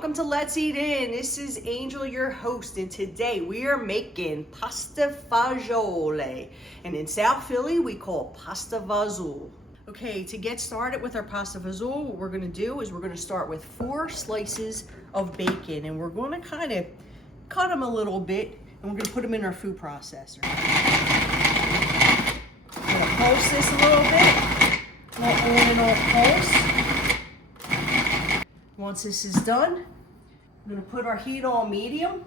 welcome to Let's Eat In. This is Angel, your host, and today we are making pasta fagiole. And in South Philly, we call pasta vazul. Okay, to get started with our pasta vazul, what we're gonna do is we're gonna start with 4 slices of bacon, and we're gonna kind of cut them a little bit, and we're gonna put them in our food processor. I'm gonna pulse this a little bit, on and off pulse. Once this is done, I'm gonna put our heat on medium.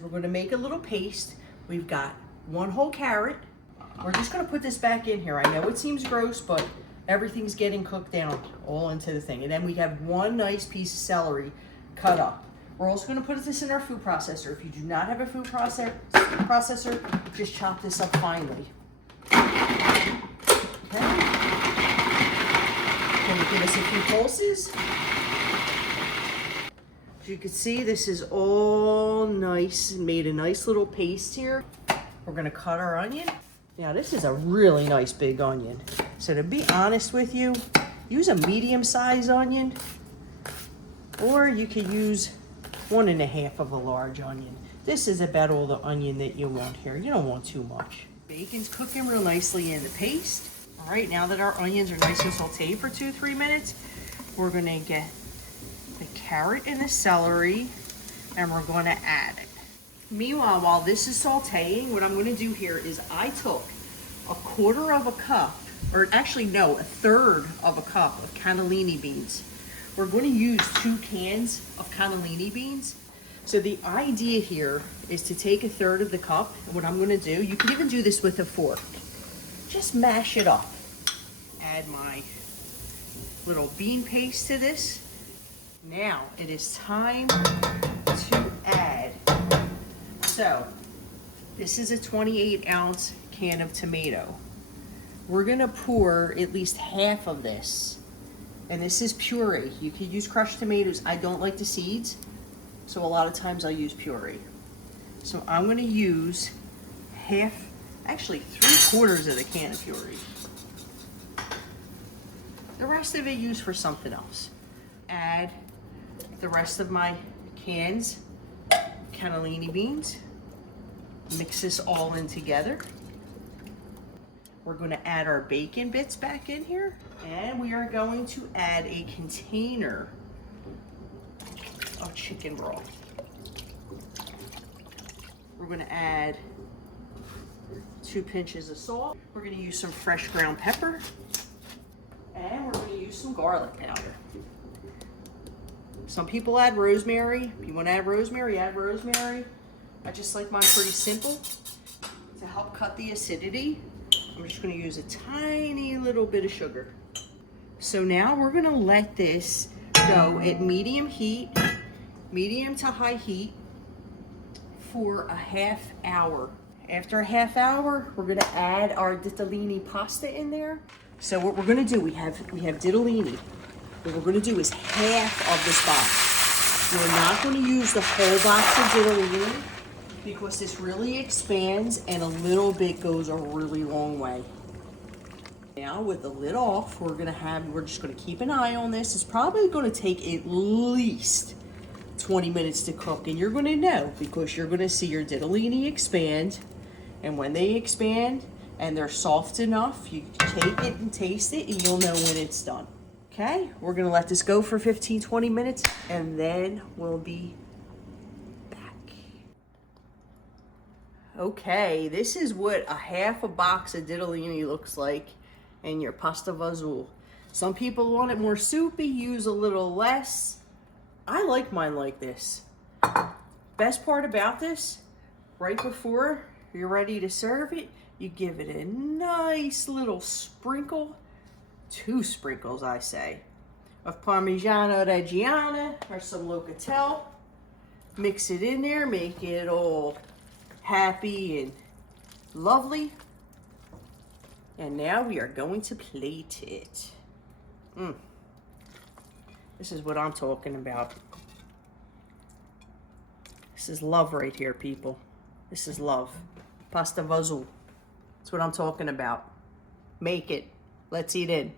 We're gonna make a little paste. We've got 1 whole carrot. We're just gonna put this back in here. I know it seems gross, but everything's getting cooked down all into the thing. And then we have 1 nice piece of celery cut up. We're also gonna put this in our food processor. If you do not have a food processor, just chop this up finely. Okay. Gonna give us a few pulses. You can see this is all nice and made a nice little paste here. We're gonna cut our onion. Now this is a really nice big onion. So to be honest with you, use a medium-sized onion, or you could use 1.5 of a large onion. This is about all the onion that you want here. You don't want too much. Bacon's cooking real nicely in the paste. All right, now that our onions are nice and sauteed for 2-3 minutes, we're gonna get the carrot and the celery, and we're going to add it. Meanwhile, while this is sauteing, what I'm going to do here is I took 1/4 cup, or actually no, 1/3 of a cup of cannellini beans. We're going to use 2 cans of cannellini beans. So the idea here is to take 1/3 of the cup, and what I'm going to do, you can even do this with a fork. Just mash it up. Add my little bean paste to this. Now it is time to add. So this is a 28-ounce can of tomato. We're gonna pour at least half of this. And this is puree. You could use crushed tomatoes. I don't like the seeds, so a lot of times I'll use puree. So I'm gonna use actually 3/4 of the can of puree. The rest of it use for something else. Add the rest of my cans, cannellini beans. Mix this all in together. We're going to add our bacon bits back in here, and we are going to add a container of chicken broth. We're going to add 2 pinches of salt. We're going to use some fresh ground pepper, and we're going to use some garlic powder. Some people add rosemary. If you want to add rosemary, add rosemary. I just like mine pretty simple. To help cut the acidity, I'm just going to use a tiny little bit of sugar. So now we're going to let this go at medium heat, medium to high heat, for a half hour. After a half hour, we're going to add our ditalini pasta in there. So what we're going to do, we have ditalini. What we're going to do is half of this box. We're not going to use the whole box of ditalini because this really expands and a little bit goes a really long way. Now with the lid off, we're just going to keep an eye on this. It's probably going to take at least 20 minutes to cook, and you're going to know because you're going to see your ditalini expand, and when they expand and they're soft enough, you take it and taste it and you'll know when it's done. Okay, we're gonna let this go for 15-20 minutes, and then we'll be back. Okay, this is what a half a box of ditalini looks like in your pasta vazul. Some people want it more soupy, use a little less. I like mine like this. Best part about this, right before you're ready to serve it, you give it a nice little sprinkle, 2 sprinkles, I say, of Parmigiano Reggiano or some Locatelli. Mix it in there, make it all happy and lovely. And now we are going to plate it. This is what I'm talking about. This is love right here, people. This is love. Pasta vazul. That's what I'm talking about. Make it. Let's eat in.